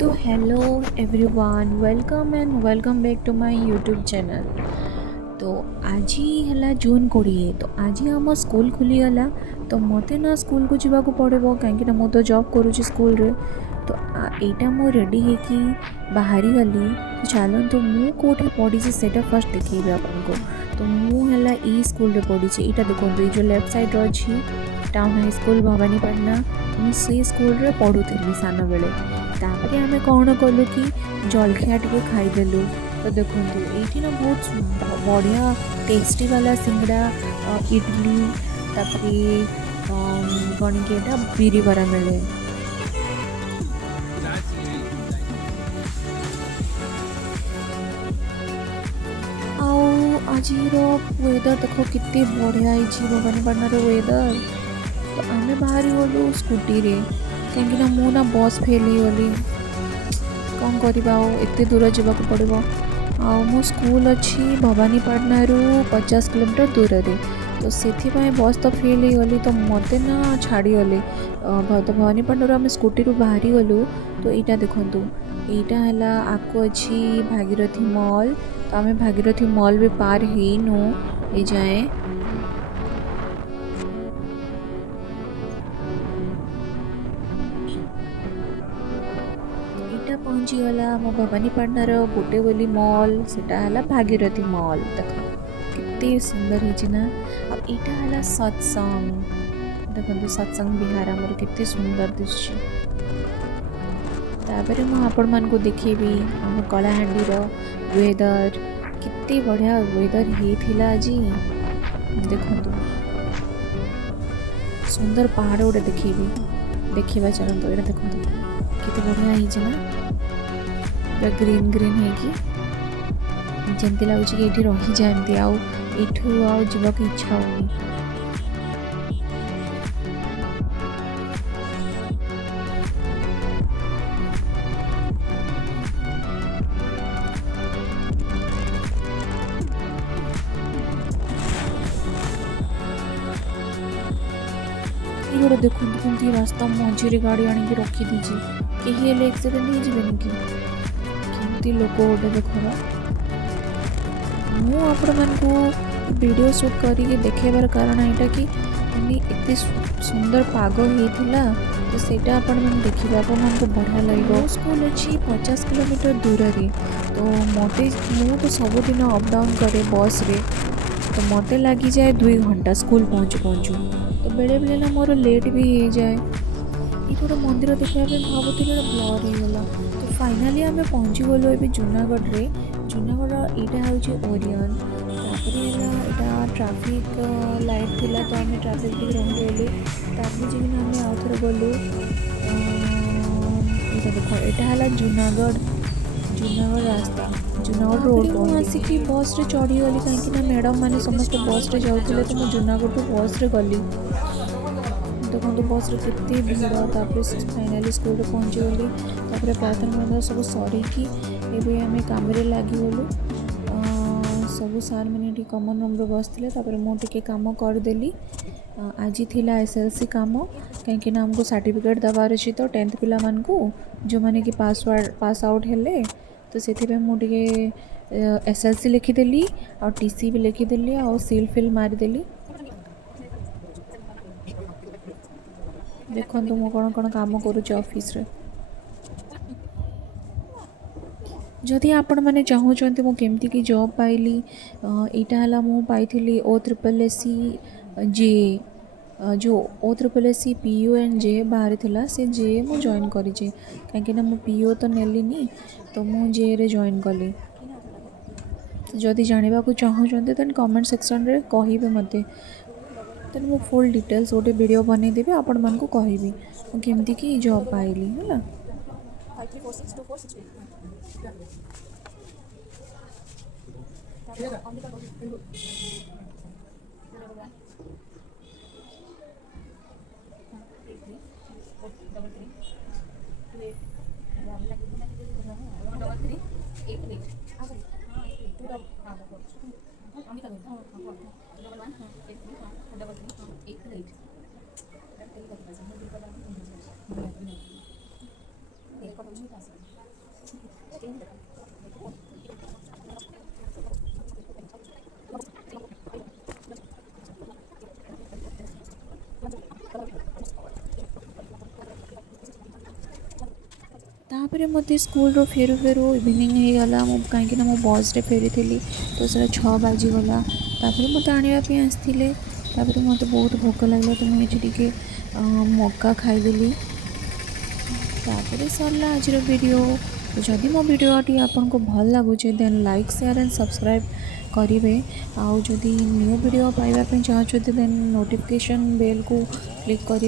तो hello everyone, welcome back to my YouTube channel. तो आज है जून 20, तो आज आम स्कूल खुलीगला। तो मत ना स्कूल को जावाक पड़ो कहीं मु तो जॉब करुँच स्कूल रे। तो यहाँ मु रेडी होकि बाहरी गली। तो चलतु मु कौटे पढ़ी से फर्स्ट देखी आपको। तो मुझे ई स्कूल रे पढ़ी, यहाँ देखो ये जो लेफ्ट साइड अच्छी टाउन हाई स्कूल भवानीपाटना। मुझे स्कूल रे पढ़ुली सान बेले। तापर आम कौन कलु कि जलखिया टे खाईदेलु। तो देखो ये ना बहुत बढ़िया टेस्टी वाला सिंगड़ा, इडली, तापर कौन कि बिरी बरा मिले। आज वेदर देखो कितने बढ़िया भवानीपाटनार वेदर। तो आम बाहरी गलु स्कूटी रे कहीं मु ना बस फेल गली। कौन करवा एत दूर जावाक पड़ो। मो स्कूल अच्छी भवानीपाटना 50 किलोमीटर दूर रे। तो से बस तो फेल हो गली। तो मत ना छाड़गले। तो भवानीपाटना आम स्कूटी बाहरी गलु। तो यहाँ देखु यहाँ है आपको अच्छी भागीरथी मॉल। तो आम भागीरथी मॉल भी पार हेनु ए जाए। यहाँ पहुँचीगला मो भवानीपाटनार गोटे बोली मॉल, सेटा है भागीरथी मॉल। देख कितने सुंदर है। अब यहाँ है सत्संग। देखो सत्संग विहार आमर कितने सुंदर दिशा। तापर मुझे देखेबी आम कलाहांडीर वेदर कितने बढ़िया वेदर होता आज। देखो सुंदर पहाड़ गोटे देखेबी। देखा चलते ये देखो कितने बढ़िया ना पूरा ग्रीन ग्रीन है जमती लगुच कि ये रही जाती आठू आवाक इच्छा होनी। गोटे देखो कमी रास्ता मझे गाड़ी आणिक रखीदी कहीं एक्सीडेंट हो जाए कि कमी लोक गोटे देख वीडियो शूट करके देखेबार कारण यहाँ कि एत सुंदर पाग होता। तो सेटा आपण मैंने देखिए आपको बढ़िया लगे। स्कूल अच्छी 50 किलोमीटर दूर रे। तो मत तो सबुदिन अप डाउन करे बस रे। तो मत लगी जाए 2 घंटा स्कूल पहुँचू पहुँचू। तो बेले बेले ना मोर लेट भी हो जाए। ये गोटे मंदिर देखा भावुली ब्लर होगला। तो फाइनाली आम पहुँची गलु ए जूनागढ़ रे। जूनागढ़ यहाँ हूँ ओरियन। तापर यहाँ ट्राफिक लाइट थिला। तो आम ट्राफिक भी रहीगलु। तापर जी आम आउ थे गलु। ये देखो यहाँ है जूनागढ़ रास्ता, जूनागढ़ रोड। मुझे आसिक बस रे चढ़ीगली कहीं मैडम मैंने समस्त बस रे जाऊे। तो मुझे जूनागढ़ टू बस रे गली। देखो बस रे कितनी भीड़। तापर फाइनाली स्कूल पहुँची गली। तापर प्रार्थना सब सरिकी एवं आम कम लगिगलु। सब सार मैंने कमन रूम रे बसते। तापर मुझे कम करदेली। आज थिला एसएलसी कम कहीं आमको सर्टिफिकेट दबार अच्छी। तो 10th पिला मानकू जो मैंने कि पास आउट हेले। तो से मुझे एसएलसी लिखिदेली और टीसी भी लिखिदेली और सील फिल मारिदेली। देखो मु कौन कौन काम करुँच ऑफिस रे। जदि आपण मैंने चाहूँगी मु केमती की जॉब पाइली। यहाँ है मु पाई O SSS जे जो O SSS PUN-J बाहरी थिला से जे मु जॉइन करी कहीं मु PO तो नेलिनी। तो मु जे रे जॉइन कली। जदि जानवा को चाहूँगी तो कमेंट सेक्शन रे कहिबे मते। तो मु फुल डिटेल्स गोटे वीडियो बने देबी आपण मानकु कहबी मु केमती की जॉब पाइली है। तापर मत स्कूल फेरु फेरु इवनिंग हो गला कहीं मो बस रे फेरी तो से 6 बाजीगला तापर मत आने आसते मत बहुत भोक लगला तो मुझे मक्का खाईदेली तापर सरला आज वीडियो। तो जदि मो वीडियोटी आपको भल लगुचे then like share and subscribe करेंगे। आउ जदि न्यू वीडियो पाइबा चाहते देन नोटिफिकेशन बेल को क्लिक करेंगे।